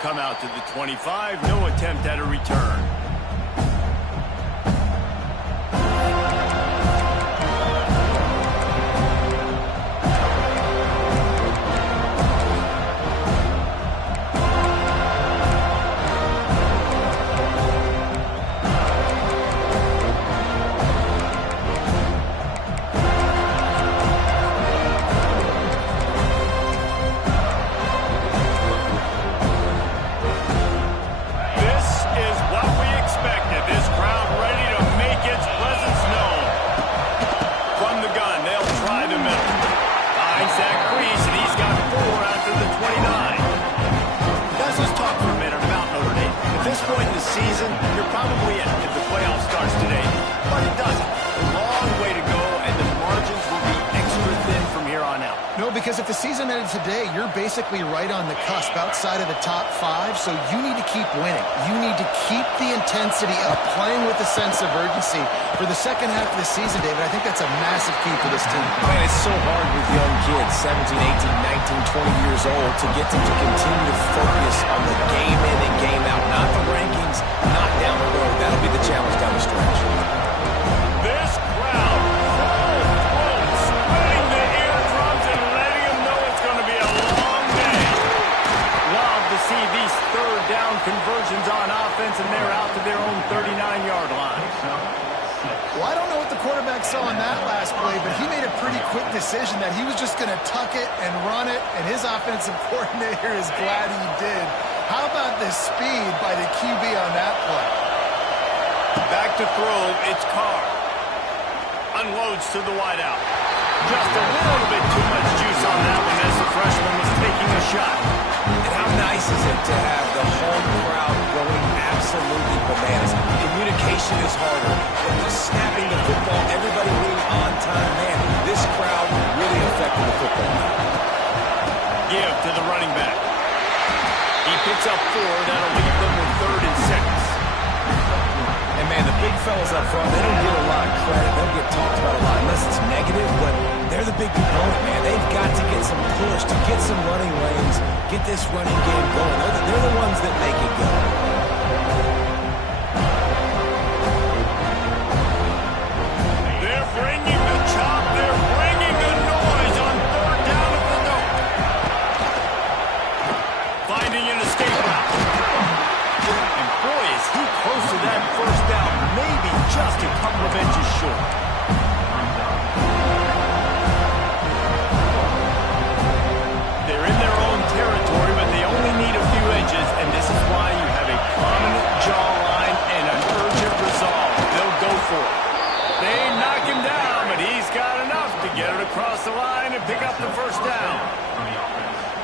come out to the 25. No attempt at a return. Season, you're probably in if the playoff starts today, but it doesn't. A long way to go, and the margins will be extra thin from here on out. No, because if the season ended today, you're basically right on the cusp outside of the top 5, so you need to keep winning. You need to keep the intensity up, playing with a sense of urgency for the second half of the season, David. I think that's a massive key for this team. Man, it's so hard with young kids, 17, 18, 19, 20 years old, to get them to continue to focus on the game in and game out, not the rankings, not down the road. That'll be the challenge down the stretch. This crowd full throat, splitting the eardrums and letting them know it's going to be a long day. Love to see these third down conversions on offense, and they're out to their own 39-yard line. Well, I don't know what the quarterback saw on that last play, but he made a pretty quick decision that he was just going to tuck it and run it, and his offensive coordinator is glad he did. How about the speed by the QB on that play? Back to throw, it's Carr. Unloads to the wideout. Just a little bit too much juice on that one as the freshman was taking a shot. And how nice is it to have the home crowd going absolutely bananas? Communication is harder, but just snapping the football, everybody being on time, man, this crowd really affected the football. Give to the running back. He picks up 4. That'll leave them with 3rd and 6. And, man, the big fellas up front, they don't get a lot of credit. They don't get talked about a lot unless it's negative, but they're the big component, man. They've got to get some push, to get some running lanes, get this running game going. They're the ones that make it go. They're bringing the chop. They're bringing the noise on 3rd down at the note. Finding an escape route. And boy, is he close to that 1st down. Maybe just a couple of inches short. They're in their own territory, but they only need a few inches, and this is why you have a prominent jawline and an urgent resolve. They'll go for it. They knock him down, but he's got enough to get it across the line and pick up the 1st down.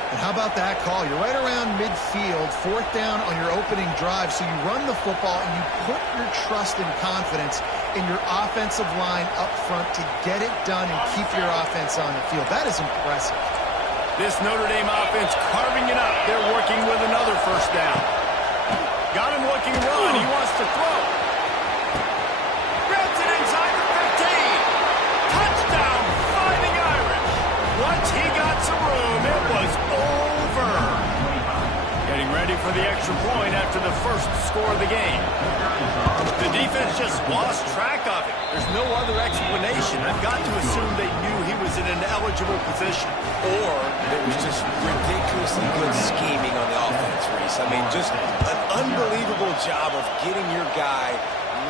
And how about that call? You're right around midfield, 4th down on your opening drive, so you run the football and you put your trust and confidence in your offensive line up front to get it done and keep your offense on the field. That is impressive. This Notre Dame offense carving it up. They're working with another 1st down. Got him looking run. He wants to throw. Grabs it inside the 15. Touchdown, Fighting Irish. Once he got some room, it was over. Getting ready for the extra point after the first score of the game. The defense just lost track of it. There's no other explanation. I've got to assume they knew he was in an eligible position. Or there was just ridiculously good scheming on the offense, Reese. I mean, just an unbelievable job of getting your guy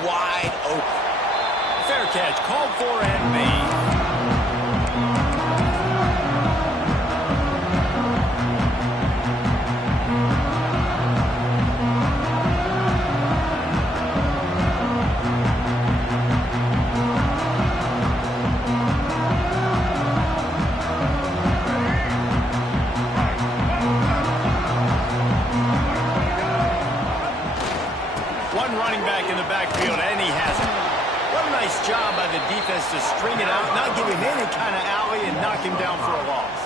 wide open. Fair catch, called for and made. Running back in the backfield, and he has it. What a nice job by the defense to string it out, not give him any kind of alley, and knock him down for a loss.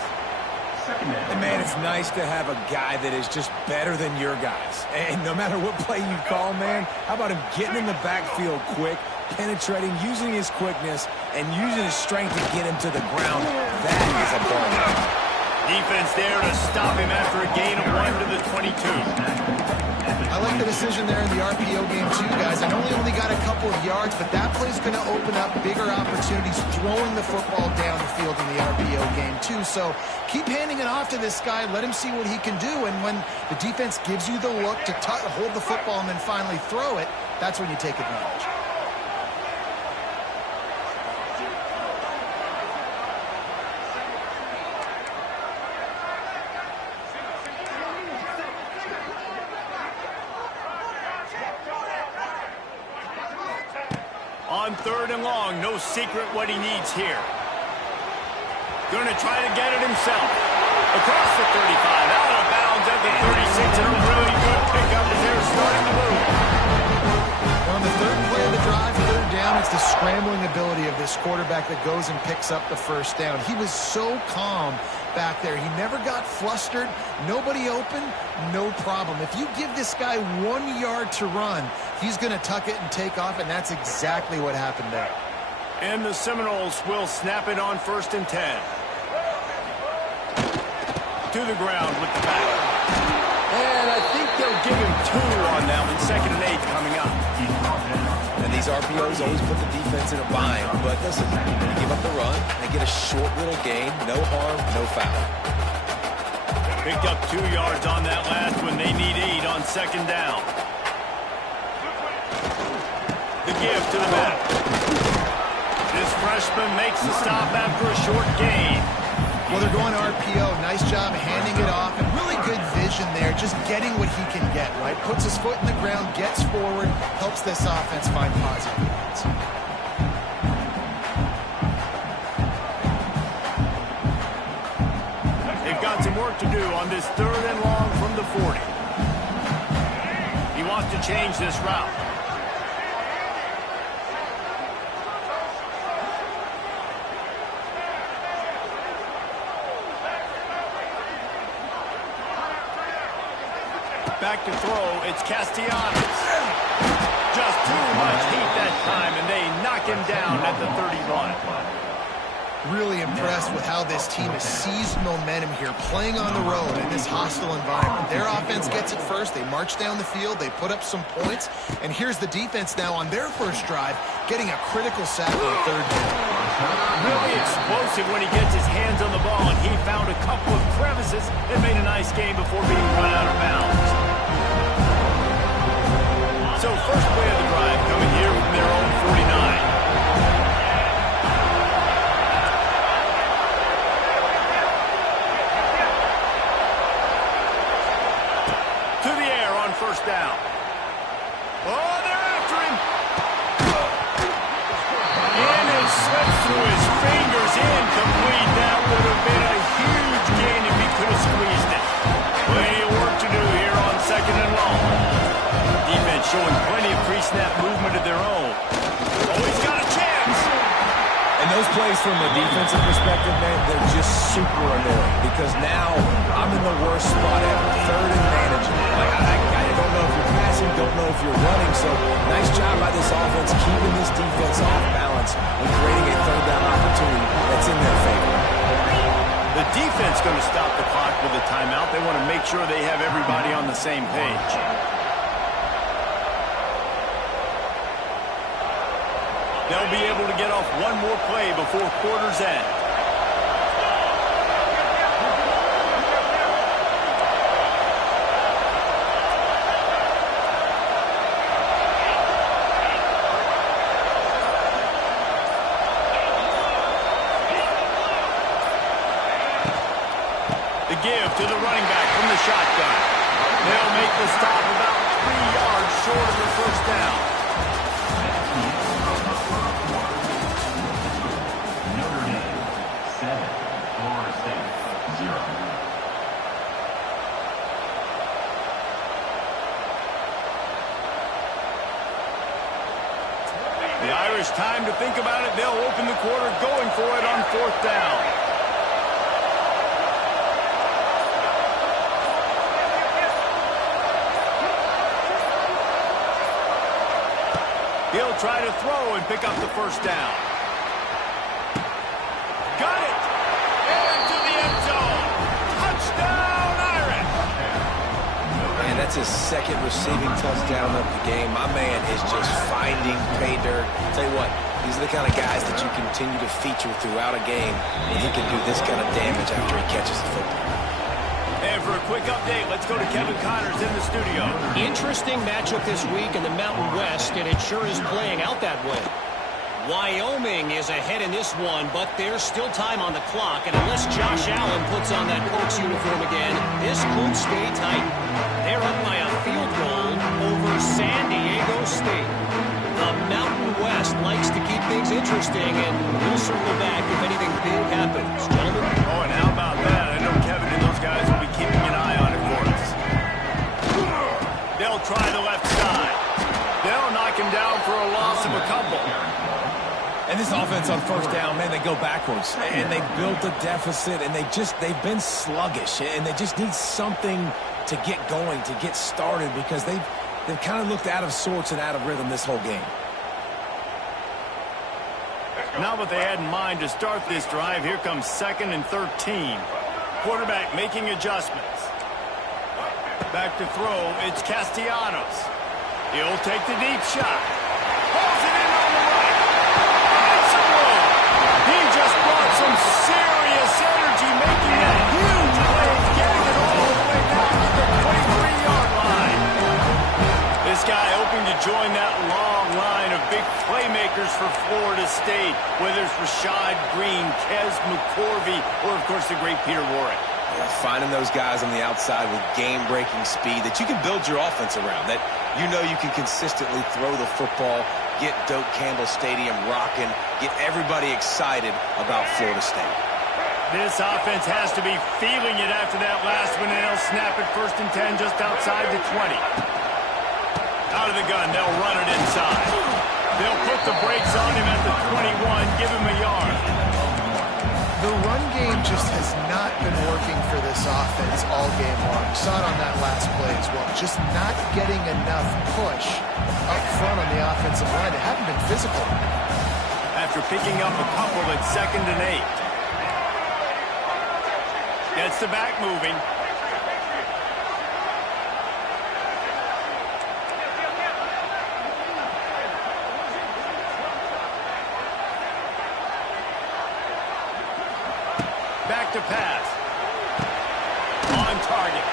And, man, it's nice to have a guy that is just better than your guys. And no matter what play you call, man, how about him getting in the backfield quick, penetrating, using his quickness, and using his strength to get him to the ground? That is a ball. Defense there to stop him after a gain of 1 to the 22. I like the decision there in the RPO game too, guys. I know he only got a couple of yards, but that play's going to open up bigger opportunities throwing the football down the field in the RPO game too. So keep handing it off to this guy. Let him see what he can do. And when the defense gives you the look to hold the football and then finally throw it, that's when you take advantage. On 3rd and long, no secret what he needs here. Going to try to get it himself. Across the 35, out of bounds at the 36, and a really good pickup as they're starting to move. On the 3rd play of the drive, 3rd down, it's the scrambling ability of this quarterback that goes and picks up the 1st down. He was so calm back there. He never got flustered. Nobody open, no problem. If you give this guy 1 yard to run, he's going to tuck it and take off, and that's exactly what happened there. And the Seminoles will snap it on 1st and 10. To the ground with the back. And I think they'll give him 2 on that one. 2nd and 8 coming up. And these RPOs always put the defense in a bind. But listen, they give up the run. They get a short little gain. No harm, no foul. Picked up 2 yards on that last one. They need 8 on 2nd down. The give to the back. This freshman makes the stop after a short gain. Well, they're going RPO. Nice job handing it off, and really good vision there, just getting what he can get, right? Puts his foot in the ground, gets forward, helps this offense find positive points. They've got some work to do on this 3rd and long from the 40. He wants to change this route. Back to throw, it's Castellanos. Just too much heat that time, and they knock him down at the 31. Really impressed with how this team has seized momentum here, playing on the road in this hostile environment. Their offense gets it first. They march down the field. They put up some points. And here's the defense now on their 1st drive, getting a critical sack on 3rd down. Really explosive when he gets his hands on the ball, and he found a couple of crevices and made a nice game before being run out of bounds. So 1st play of the drive coming here from their own 49. To the air on 1st down. Oh, they're after him. And it slips through his fingers, incomplete. That would have been a huge gain if he could have squeezed it. Plenty of work to do here on 2nd and long. Defense showing plenty of pre-snap movement of their own. Oh, he's got a chance. And those plays from a defensive perspective, man, they're just super annoying because now I'm in the worst spot ever. 3rd and managing. Like, I don't know if you're passing, don't know if you're running. So nice job by this offense keeping this defense off balance and creating a 3rd down opportunity that's in their favor. The defense going to stop the clock with a timeout. They want to make sure they have everybody on the same page. They'll be able to get off one more play before quarter's end. The give to the running back from the shotgun. They'll make the stop about 3 yards short of the 1st down. The Irish time to think about it. They'll open the quarter going for it on 4th down. He'll try to throw and pick up the 1st down. Got it! And to the end zone. That's his second receiving touchdown of the game. My man is just finding pay dirt. Tell you what, these are the kind of guys that you continue to feature throughout a game, and he can do this kind of damage after he catches the football. And for a quick update, let's go to Kevin Connors in the studio. Interesting matchup this week in the Mountain West, and it sure is playing out that way. Wyoming is ahead in this one, but there's still time on the clock, and unless Josh Allen puts on that Pokes uniform again, this could stay tight. They're up by a field goal over San Diego State. The Mountain West likes to keep things interesting, and we'll circle back if anything big happens. Gentlemen? Oh, and how about that? I know Kevin and those guys will be keeping an eye on it for us. They'll try the left side. They'll knock him down for a loss of a couple. And this offense on first down, man, they go backwards. And they built a deficit, and they've been sluggish. And they just need something to get going, to get started, because they've kind of looked out of sorts and out of rhythm this whole game. Now what they had in mind to start this drive, here comes 2nd and 13. Quarterback making adjustments. Back to throw, it's Castellanos. He'll take the deep shot. Pulls it in on the right. He just brought some serious energy, making that huge play, getting it all the way down to the 23-yard line. This guy hoping to join that long line of big playmakers for Florida State, whether it's Rashad Green, Kez McCorvey, or, of course, the great Peter Warrick. Yeah, finding those guys on the outside with game-breaking speed that you can build your offense around, that you know you can consistently throw the football, get Doak Campbell Stadium rocking, get everybody excited about Florida State. This offense has to be feeling it after that last one, and they'll snap it 1st and 10 just outside the 20. Out of the gun, they'll run it inside. They'll put the brakes on him at the 21, give him a yard. The run game just has not been working for this offense all game long. You saw it on that last play as well. Just not getting enough push up front on the offensive line. They haven't been physical. After picking up a couple at 2nd and 8. Gets the back moving. Back to pass. On target.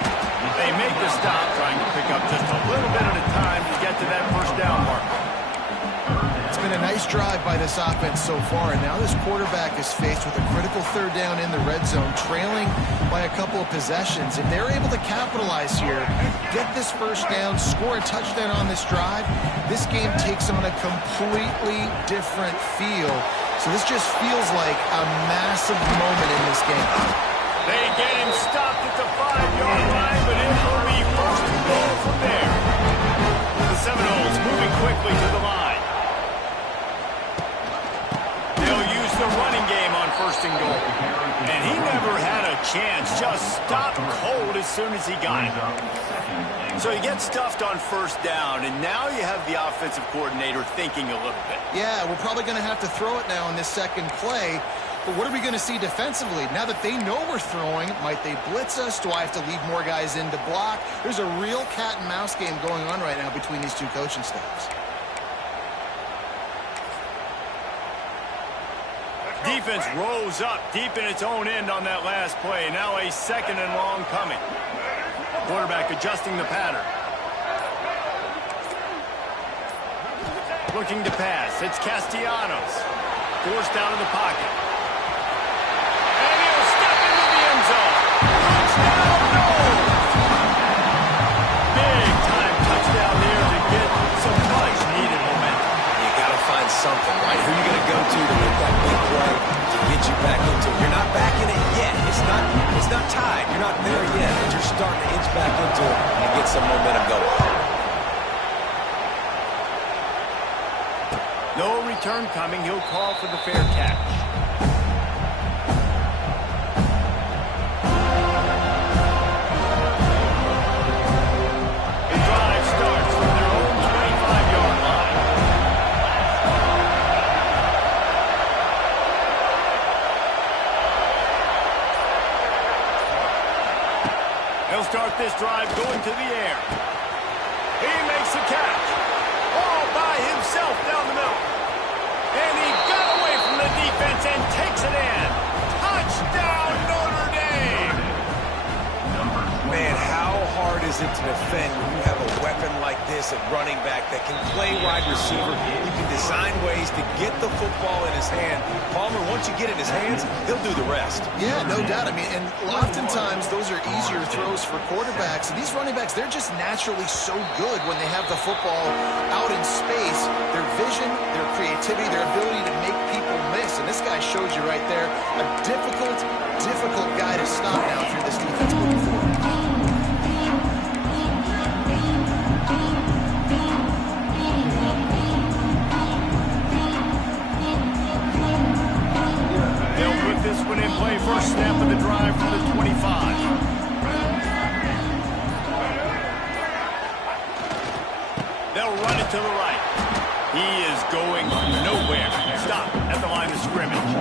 They make the stop, trying to pick up just a little bit at a time to get to that 1st down marker. It's been a nice drive by this offense so far, and now this quarterback is faced with a critical 3rd down in the red zone, trailing by a couple of possessions. If they're able to capitalize here, get this 1st down, score a touchdown on this drive, this game takes on a completely different feel. So this just feels like a massive moment in this game. They get him stopped at the 5-yard line, but it will be 1st and goal from there. The Seminoles moving quickly to the line. They'll use the running game on 1st and goal. And he never had a chance, just stopped cold as soon as he got it. So he gets stuffed on 1st down, and now you have the offensive coordinator thinking a little bit. Yeah, we're probably going to have to throw it now in this 2nd play. But what are we going to see defensively? Now that they know we're throwing, might they blitz us? Do I have to leave more guys in to block? There's a real cat and mouse game going on right now between these two coaching staffs. Defense rose up deep in its own end on that last play. Now a 2nd and long coming. Quarterback adjusting the pattern. Looking to pass. It's Castellanos. Forced out of the pocket. And he'll step into the end zone. Touchdown, no! Big time touchdown there to get some much needed momentum. You got to find something, right? Who are you going to go to make that big play to get you back into it? You're not back in it yet. It's not tied. You're not there yet, but you're starting to inch back into it and get some momentum going. No return coming. He'll call for the fair catch. The drive starts from their own 25-yard line. They'll start this drive going to the air. it to defend when you have a weapon like this at running back that can play wide receiver. You can design ways to get the football in his hand. Palmer, once you get it in his hands, he'll do the rest. Yeah, no doubt. I mean, and oftentimes those are easier throws for quarterbacks. And these running backs, they're just naturally so good when they have the football out in space. Their vision, their creativity, their ability to make people miss. And this guy shows you right there a difficult guy to stop now if you're this defense moving forward. They'll put this one in play. First snap of the drive from the 25. They'll run it to the right. He is going nowhere. Stop at the line of scrimmage.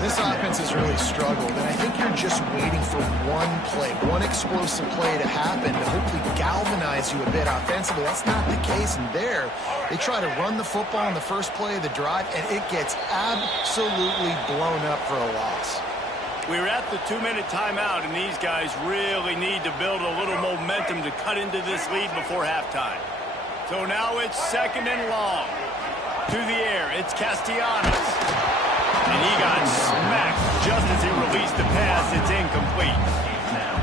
This offense has really struggled, and I think you're just waiting for one play, one explosive play to happen to hopefully galvanize you a bit offensively. That's not the case, and there, they try to run the football in the first play of the drive, and it gets absolutely blown up for a loss. We're at the 2-minute timeout, and these guys really need to build a little momentum to cut into this lead before halftime. So now it's 2nd and long. To the air, it's Castellanos. And he got smacked just as he released the pass. It's incomplete.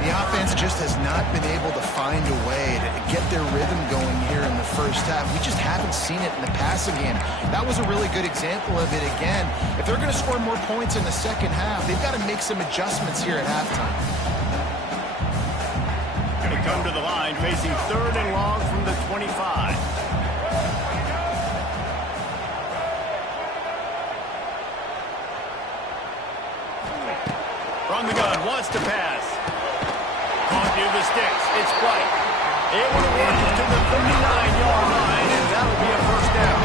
The offense just has not been able to find a way to get their rhythm going here in the first half. We just haven't seen it in the passing game. That was a really good example of it again. If they're going to score more points in the second half, they've got to make some adjustments here at halftime. Going to come to the line, facing 3rd and long from the 25. From the gun, wants to pass. Caught near the sticks. It's White. Able to work it to the 39-yard line, and that'll be a first down.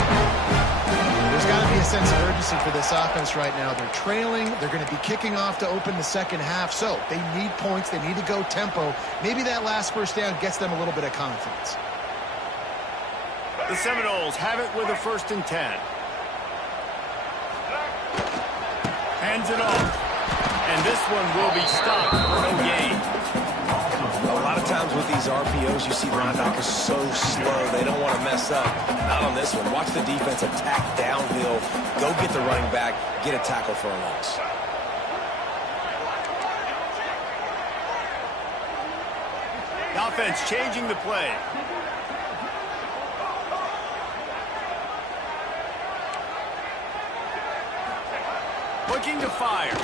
There's got to be a sense of urgency for this offense right now. They're trailing. They're going to be kicking off to open the second half, so they need points. They need to go tempo. Maybe that last first down gets them a little bit of confidence. The Seminoles have it with a 1st and 10. Hands it off. And this one will be stopped for no gain. A lot of times with these RPOs, you see linebackers so slow. They don't want to mess up. Not on this one. Watch the defense attack downhill. Go get the running back. Get a tackle for a loss. The offense changing the play. Looking to fire.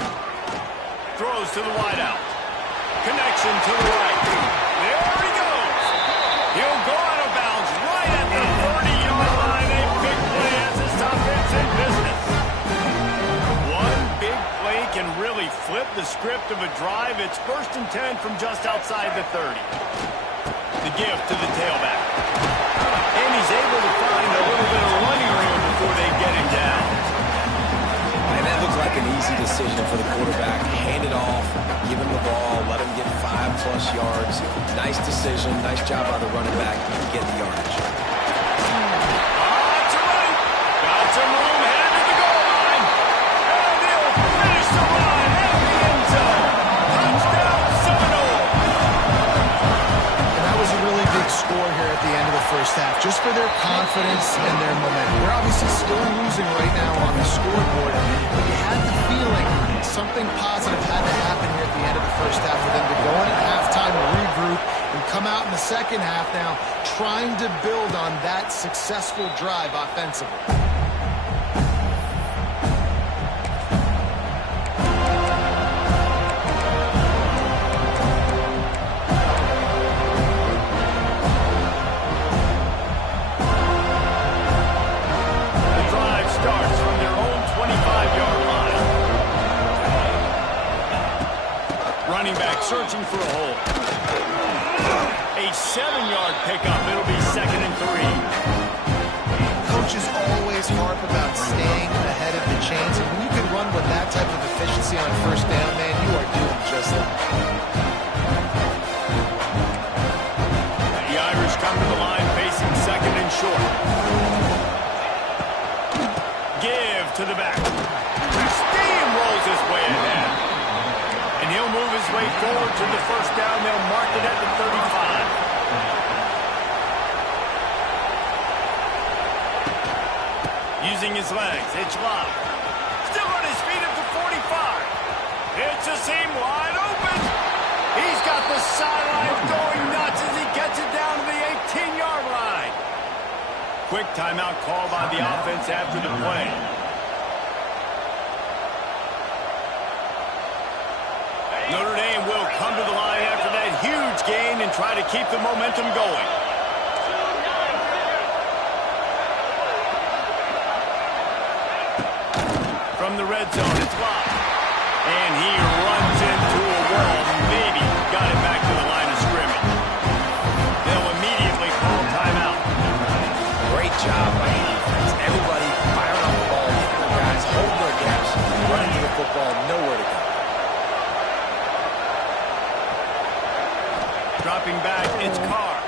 Throws to the wideout. Connection to the right. There he goes. He'll go out of bounds right at the 30-yard line. A big play as this offense in business. One big play can really flip the script of a drive. It's 1st and 10 from just outside the 30. The give to the tailback. And he's able to find a little bit of running room before they get him down. That looks like an easy decision for the quarterback. Hand it off, give him the ball, let him get 5+ yards. Nice decision, nice job by the running back, get the yardage. It's a run. Got some room, headed to the goal line. And he'll finish the run at the end zone. Touchdown, Seminole. And that was a really big score here at the end of the first half, just for their confidence and their momentum. They're obviously still losing right now on the scoreboard, but you had the feeling something positive had to happen here at the end of the first half for them to go in at halftime, regroup, and come out in the second half now trying to build on that successful drive offensively. Searching for a hole. A 7-yard pickup. It'll be 2nd and 3. Coaches always harp about staying ahead of the chains, and when you can run with that type of efficiency on first down, man, you are doing just that. The Irish come to the line facing 2nd and short. Give to the back. Steamrolls his way ahead. And he'll move his way forward to the first down. They'll mark it at the 35. Using his legs, it's live. Still on his feet at the 45. It's a seam wide open. He's got the sidelines going nuts as he gets it down to the 18-yard line. Quick timeout call by the offense after the play. Notre Dame will come to the line after that huge gain and try to keep the momentum going. From the red zone, it's blocked. And he runs into a wall. Maybe got it back to the line of scrimmage. They'll immediately call timeout. Great job by the defense. Everybody firing on the ball, hitting their guys, holding their gaps, running to the football, nowhere to go. Dropping back, it's Carr.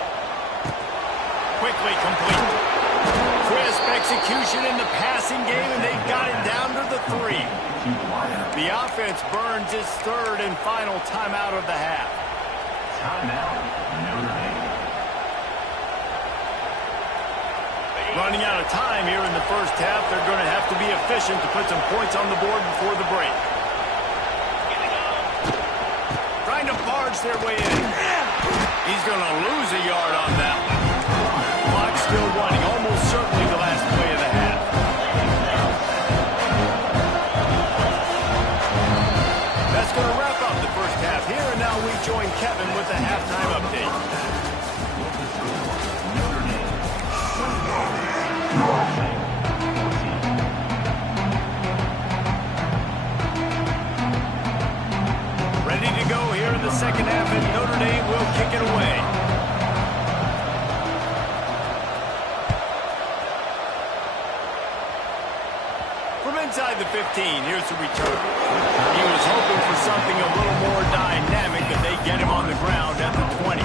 Quickly complete. Crisp execution in the passing game, and they got it down to the 3. The offense burns its third and final timeout of the half. Running out of time here in the first half. They're going to have to be efficient to put some points on the board before the break. Trying to barge their way in. He's going to lose a yard on that one. Clock still running, almost certainly the last play of the half. That's going to wrap up the first half here, and now we join Kevin with the halftime update. Ready to go here in the second half, and Notre Dame will kick it away. From inside the 15, here's the return. He was hoping for something a little more dynamic, but they get him on the ground at the 20.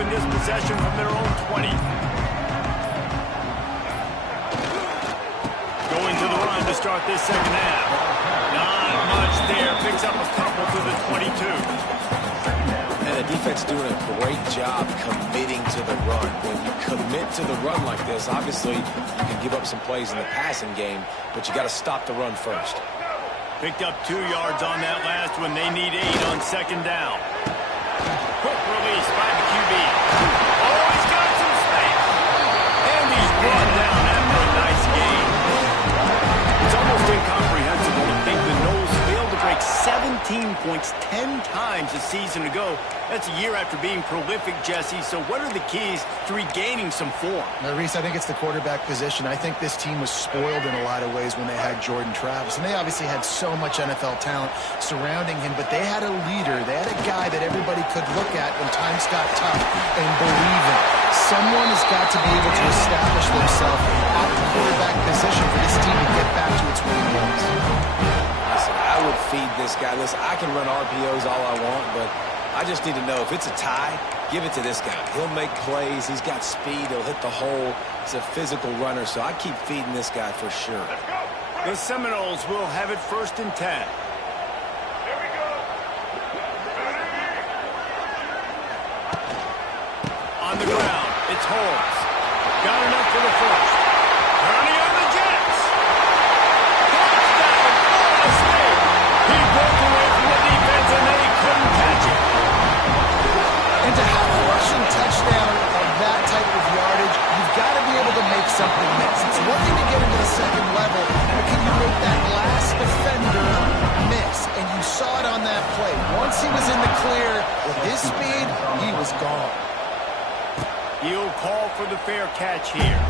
This possession from their own 20. Going to the run to start this second half. Not much there. Picks up a couple to the 22. And the defense doing a great job committing to the run. When you commit to the run like this, obviously you can give up some plays in the passing game, but you got to stop the run first. Picked up 2 yards on that last one. They need 8 on second down. Quick release by the QB. Oh, he's got some space. And he's brought down after a nice gain. It's almost incomprehensible to think the Noles failed to break 17 points 10 times a season ago. That's a year after being prolific, Jesse. So what are the keys to regaining some form? Now, Reese, I think it's the quarterback position. I think this team was spoiled in a lot of ways when they had Jordan Travis. And they obviously had so much NFL talent surrounding him, but they had a leader. They had a guy that everybody could look at when times got tough and believe in. Someone has got to be able to establish themselves at the quarterback position for this team to get back to its winning ways. Listen, I would feed this guy. Listen, I can run RPOs all I want, but I just need to know if it's a tie, give it to this guy. He'll make plays. He's got speed. He'll hit the hole. He's a physical runner, so I keep feeding this guy for sure. The Seminoles will have it 1st and 10. Here we go. On the ground, it's Holmes. Got enough for the first. Running on the Jets. Touchdown, Florida State. He broke away from the defense, and they couldn't catch it. And to have a rushing touchdown of that type of yardage, you've got to be able to make something miss. It's one thing to get into the second level, but can you make that last defender miss? And you saw it on that play. Once he was in the clear, with his speed, he was gone. He'll call for the fair catch here.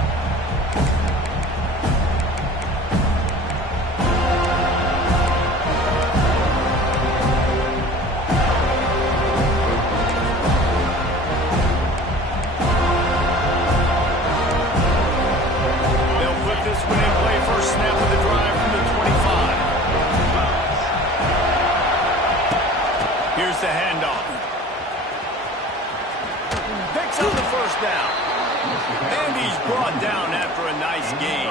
touchdown. And he's brought down after a nice gain.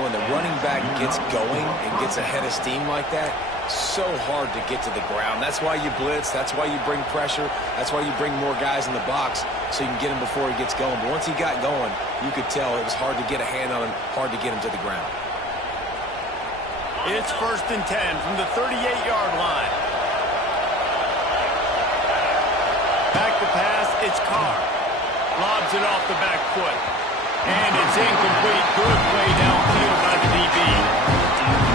When the running back gets going and gets ahead of steam like that, so hard to get to the ground. That's why you blitz. That's why you bring pressure. That's why you bring more guys in the box so you can get him before he gets going. But once he got going, you could tell it was hard to get a hand on him, hard to get him to the ground. It's 1st and 10 from the 38-yard line. Back to pass, it's Carr. Lobs it off the back foot. And it's incomplete. Good play downfield by the DB.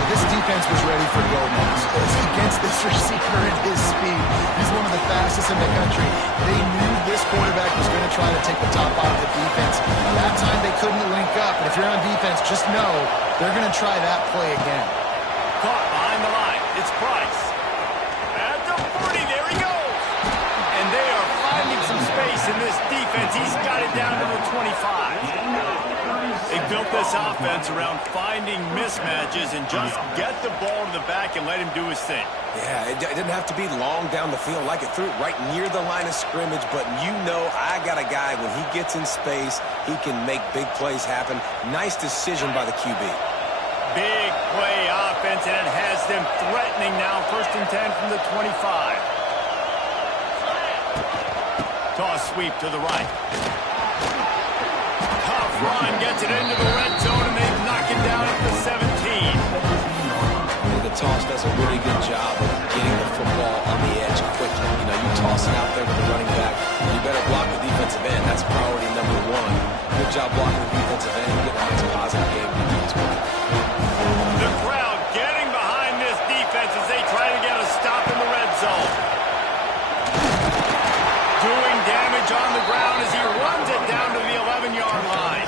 This defense was ready for Gomez. Against this receiver at his speed, he's one of the fastest in the country. They knew this quarterback was going to try to take the top off the defense. That time they couldn't link up. And if you're on defense, just know they're going to try that play again. Caught behind the line. It's Price. At the 40, there he goes. And they are finding some space in this defense. He's got it down to the 25. They built this offense around finding mismatches and just get the ball to the back and let him do his thing. Yeah, it didn't have to be long down the field. Like it threw it right near the line of scrimmage, but you know I got a guy, when he gets in space, he can make big plays happen. Nice decision by the QB. Big play offense, and it has them threatening now. 1st and 10 from the 25. Toss sweep to the right. Tough run gets it into the red zone, and they knock it down at the 17. The toss does a really good job of getting the football on the edge quickly. You know, you toss it out there with the running back, you better block the defensive end. That's priority number one. Good job blocking the defensive end, getting a nice positive game. The crowd getting behind this defense as they try to get a stop in the red zone. Doing damage on the ground as he runs it down to the 11-yard line.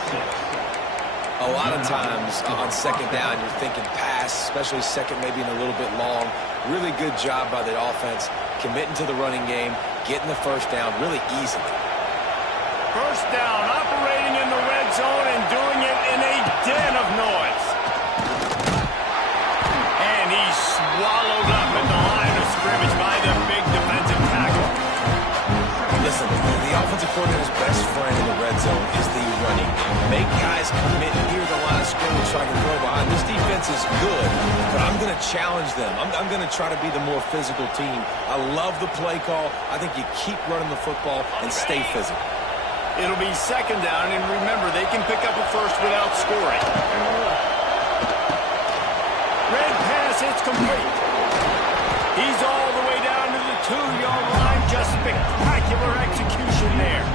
A lot of times on 2nd down, you're thinking pass, especially second, maybe a little bit long. Really good job by the offense, committing to the running game, getting the 1st down really easily. 1st down, operating in the red zone and doing it in a den of noise. And he's swallowed up at the line of scrimmage by the big defensive tackle. Listen, the offensive coordinator's best friend in the red zone is the running game. Make guys commit near the line of scrimmage so I can throw behind. This defense is good, but I'm going to challenge them. I'm going to try to be the more physical team. I love the play call. I think you keep running the football and stay physical. It'll be 2nd down, and remember, they can pick up a first without scoring. Red pass, it's complete. He's all the way down to the 2-yard line. Just spectacular execution there.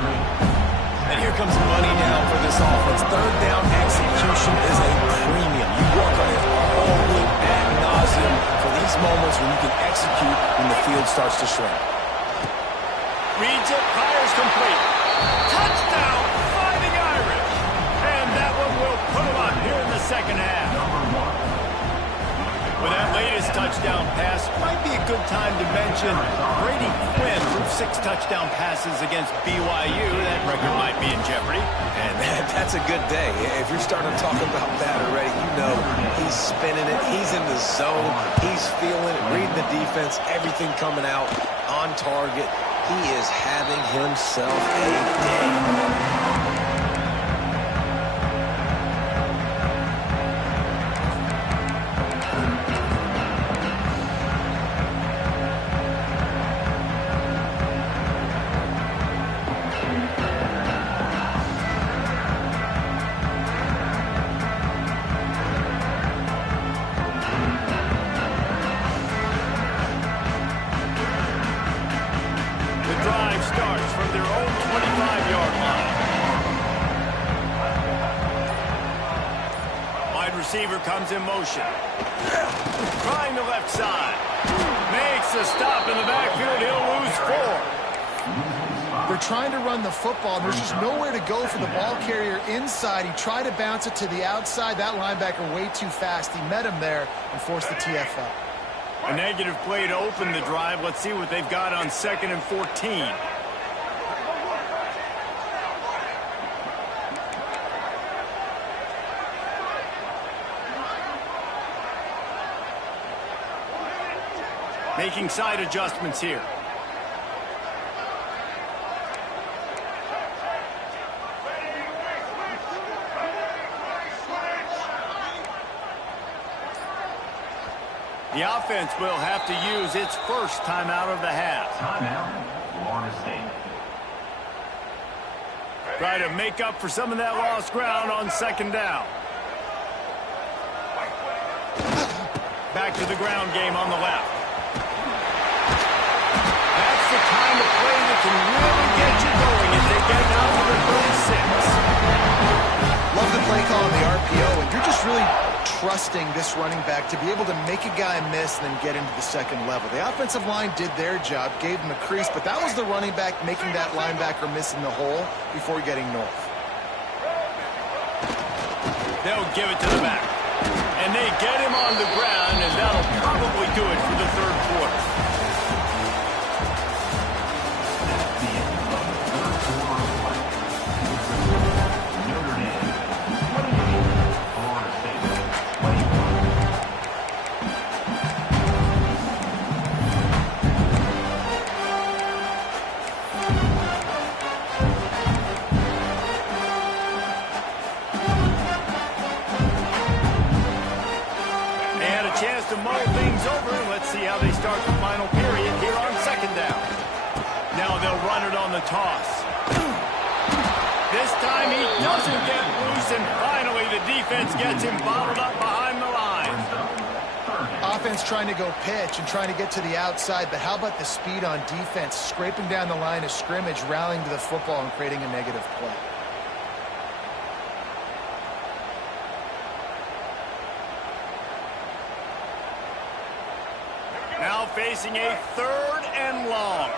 And here comes money now for this offense. 3rd down execution is a premium. You work on it all week ad nauseum for these moments when you can execute when the field starts to shrink. Reads it, fires complete. Touchdown, Fighting Irish. And that one will put him up here in the 2nd half. With that latest touchdown pass, might be a good time to mention Brady Quinn threw 6 touchdown passes against BYU. That record might be in jeopardy. And that's a good day. If you're starting to talk about that already, you know he's spinning it. He's in the zone. He's feeling it, reading the defense, everything coming out on target. He is having himself a day. Receiver comes in motion. Trying the left side. Makes a stop in the backfield. He'll lose 4. They're trying to run the football. There's just nowhere to go for the ball carrier inside. He tried to bounce it to the outside. That linebacker way too fast. He met him there and forced the TFL. A negative play to open the drive. Let's see what they've got on 2nd and 14. Making side adjustments here. The offense will have to use its first timeout of the half. Timeout, Florida State. Try to make up for some of that lost ground on second down. Back to the ground game on the left. That's the kind of play that can really get you going as they get out to the 36. Love the play call on the RPO, and you're just really trusting this running back to be able to make a guy miss and then get into the second level. The offensive line did their job, gave him a crease, but that was the running back making that linebacker miss in the hole before getting north. They'll give it to the back. And they get him on the ground, and that'll probably do it for the third quarter. The end of the third quarter of play. Notre Dame, 28, Florida State, 21. Chance to mull things over, and let's see how they start the final period here on second down. Now they'll run it on the toss. This time he doesn't get loose, and finally the defense gets him bottled up behind the line. Offense trying to go pitch and trying to get to the outside, but how about the speed on defense, scraping down the line of scrimmage, rallying to the football, and creating a negative play. Now facing a third and long.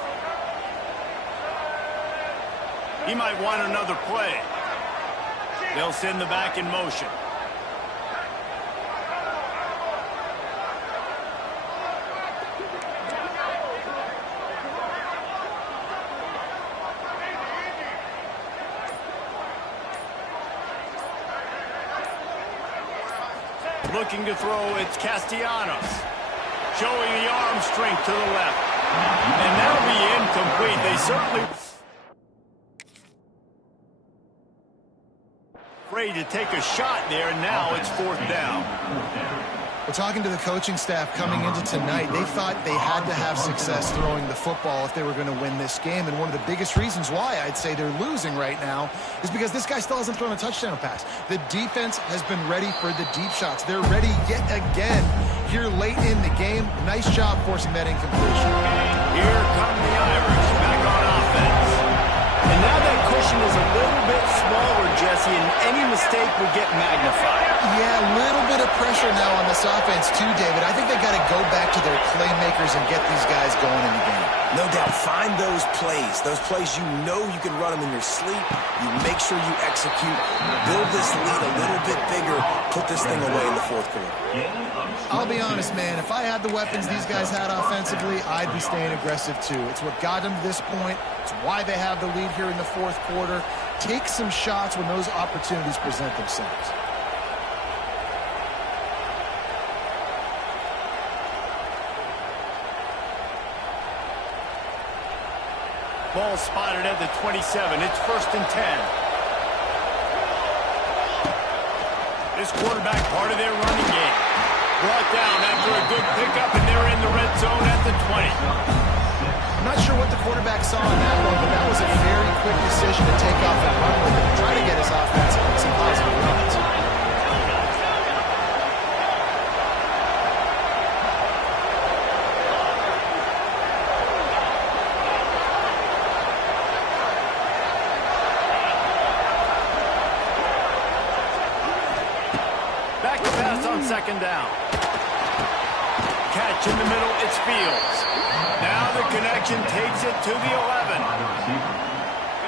He might want another play. They'll send the back in motion. Looking to throw, it's Castellanos. Showing the arm strength to the left. And that'll be incomplete. They certainly afraid to take a shot there, and now it's fourth down. We're talking to the coaching staff coming into tonight. They thought they had to have success throwing the football if they were going to win this game. And one of the biggest reasons why I'd say they're losing right now is because this guy still hasn't thrown a touchdown pass. The defense has been ready for the deep shots. They're ready yet again here late in the game. Nice job forcing that incompletion. Here come the Irish back on offense. And now that cushion is a little bit smaller, Jesse, and any mistake would get magnified. Yeah, a little bit of pressure now on this offense too, David. I think they got to go back to their playmakers and get these guys going in the game. No doubt. Find those plays you know you can run them in your sleep. You make sure you execute. Build this lead a little bit bigger. Put this thing away in the fourth quarter. I'll be honest, man. If I had the weapons these guys had offensively, I'd be staying aggressive too. It's what got them to this point. It's why they have the lead here in the fourth quarter. Take some shots when those opportunities present themselves. Ball spotted at the 27. It's first and 10. This quarterback part of their running game. Brought down after a good pickup, and they're in the red zone at the 20. I'm not sure what the quarterback saw in that one, but that was a very quick decision to take off and run with it and try to get his offense some positive runs. Back to pass on second down. Catch in the middle, it's Fields. Now the connection takes it to the 11.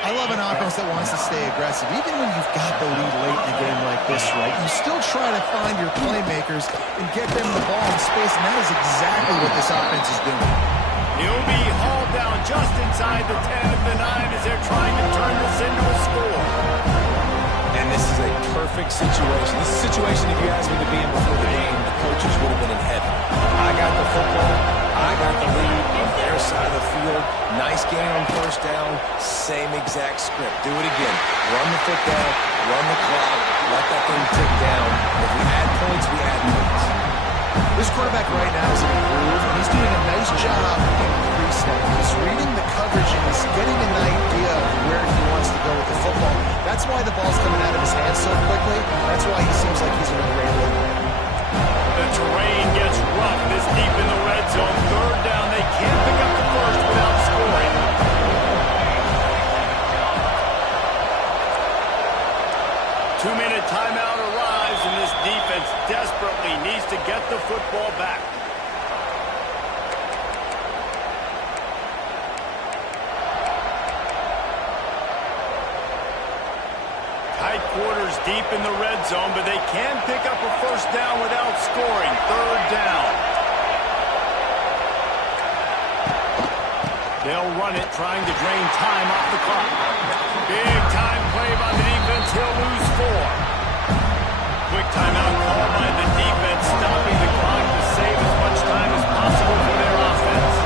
I love an offense that wants to stay aggressive. Even when you've got the lead late in a game like this, right, you still try to find your playmakers and get them the ball in space, and that is exactly what this offense is doing. He'll be hauled down just inside the 10 of the 9 as they're trying to turn this into a score. And this is a perfect situation. This is a situation, if you asked me to be in before the game, the coaches would have been in heaven. I got the football. I got the lead on their side of the field. Nice game on first down. Same exact script. Do it again. Run the football. Run the clock. Let that thing tick down. If we add points, we add points. This quarterback right now is in a groove, and he's doing a nice job in pre-snap. He's reading the coverage, and he's getting an idea of where he wants to go with the football. That's why the ball's coming out of his hands so quickly. That's why he seems like he's in a great rhythm. The terrain gets rough this deep in the red zone. Third down, they can't pick up the first without scoring. Two-minute timeout arrives, and this defense desperately needs to get the football back. Tight quarters deep in the red zone, but they can pick up a first down without scoring. Third down. They'll run it, trying to drain time off the clock. Big time play by the defense. He'll lose 4. Quick timeout call by the defense, stopping the clock to save as much time as possible for their offense.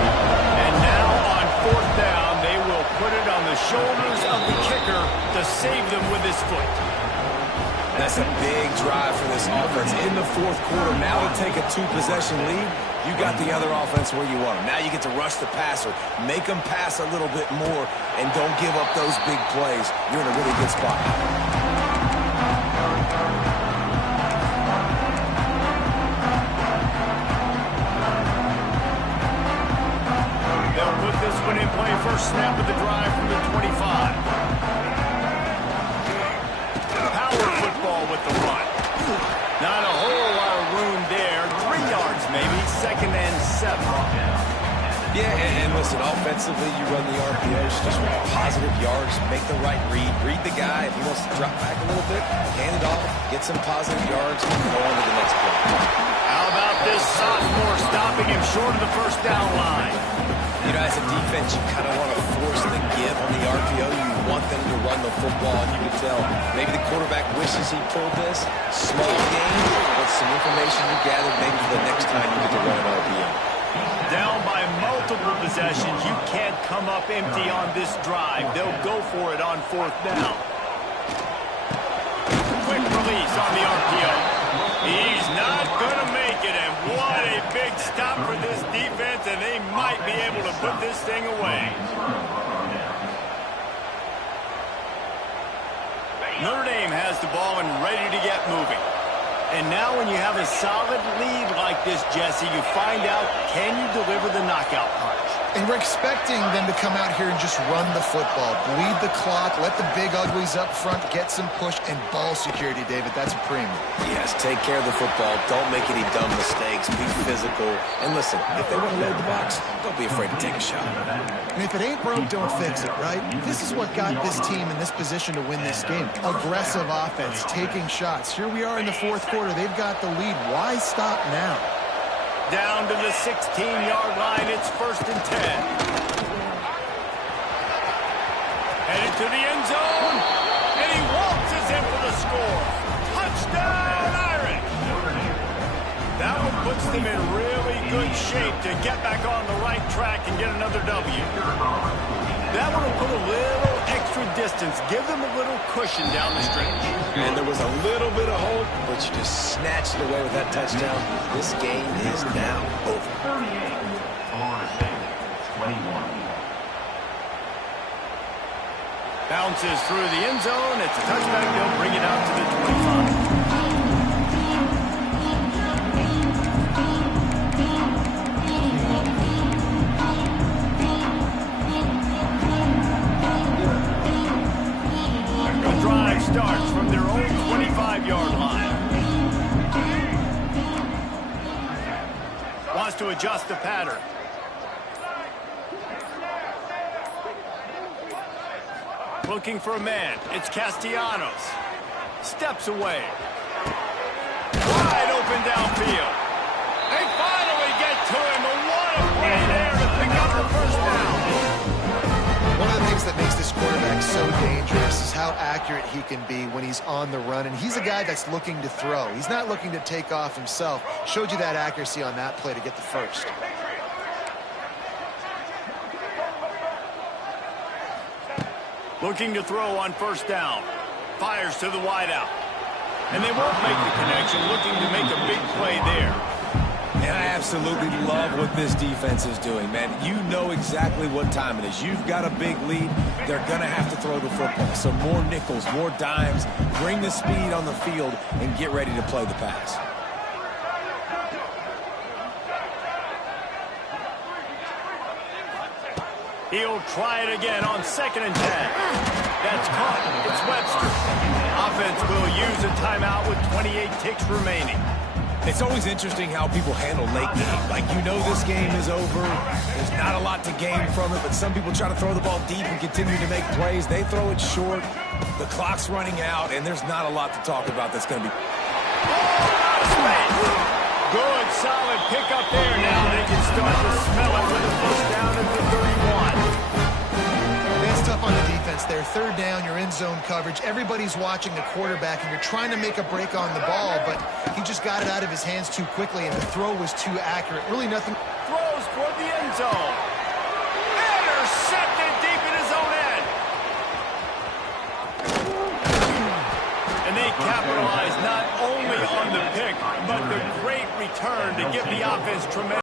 And now on fourth down, they will put it on the shoulders of the kicker to save them with his foot. That's a big drive for this offense in the fourth quarter. Now to take a 2-possession lead, you got the other offense where you want them. Now you get to rush the passer, make them pass a little bit more, and don't give up those big plays. You're in a really good spot. They'll put this one in play. First snap of the drive from the 25. With the run. Not a whole lot of room there. 3 yards maybe. Second and 7. Yeah, and listen, offensively, you run the RPOs, just positive yards, make the right read the guy. If he wants to drop back a little bit, hand it off, get some positive yards, and go on to the next play. How about this sophomore stopping him short of the first down line? You know, as a defense, you kind of want to force the give on the RPO. You want them to run the football, and you can tell maybe the quarterback wishes he pulled this. Small game, but some information you gathered maybe for the next time you get to run an RPO. Down by multiple possessions, you can't come up empty on this drive. They'll go for it on fourth down. Quick release on the RPO. He's not going to make it, and what a big stop for this defense, and they might be able to put this thing away. Notre Dame has the ball and ready to get moving. And now when you have a solid lead like this, Jesse, you find out, can you deliver the knockout punch? And we're expecting them to come out here and just run the football, bleed the clock, let the big uglies up front, get some push, and ball security, David. That's a premium. Yes, take care of the football. Don't make any dumb mistakes. Be physical. And listen, if they want to load the box, don't be afraid to take a shot. And if it ain't broke, don't fix it, right? This is what got this team in this position to win this game. Aggressive offense, taking shots. Here we are in the fourth quarter. They've got the lead. Why stop now? Down to the 16-yard line. It's 1st and 10. Headed to the end zone. And he waltzes in for the score. Touchdown, Irish. That one puts them in really good shape to get back on the right track and get another W. That one will put a little extra distance, give them a little cushion down the stretch. And there was a little bit of hope, but you just snatched it away with that touchdown. This game is now over. 38, Florida State, 21. Bounces through the end zone. It's a touchback. They'll bring it out to the 25. Starts from their own 25-yard line. Wants to adjust the pattern. Looking for a man. It's Castellanos. Steps away. Wide open downfield. They finally get to him. And what a play there to pick up the first down. One of the things that makes this quarterback so dangerous is how accurate he can be when he's on the run. And he's a guy that's looking to throw. He's not looking to take off himself. Showed you that accuracy on that play to get the first. Looking to throw on first down. Fires to the wideout. And they won't make the connection. Looking to make a big play there. And I absolutely love what this defense is doing, man. You know exactly what time it is. You've got a big lead. They're going to have to throw the football. So more nickels, more dimes, bring the speed on the field, and get ready to play the pass. He'll try it again on 2nd and 10. That's caught. It's Webster. Offense will use a timeout with 28 ticks remaining. It's always interesting how people handle late game. Like, you know this game is over. There's not a lot to gain from it, but some people try to throw the ball deep and continue to make plays. They throw it short. The clock's running out, and there's not a lot to talk about that's going to be... Good, solid pickup there. Now they can start to smell it with a first down at the 31. It's tough on the defense there. 3rd down, you're in zone coverage. Everybody's watching the quarterback, and you're trying to make a break on the ball, but he just got it out of his hands too quickly, and the throw was too accurate. Really nothing. Throws toward the end zone. Intercepted deep in his own end. And they capitalize not only on the pick, but the great return to give the offense tremendous.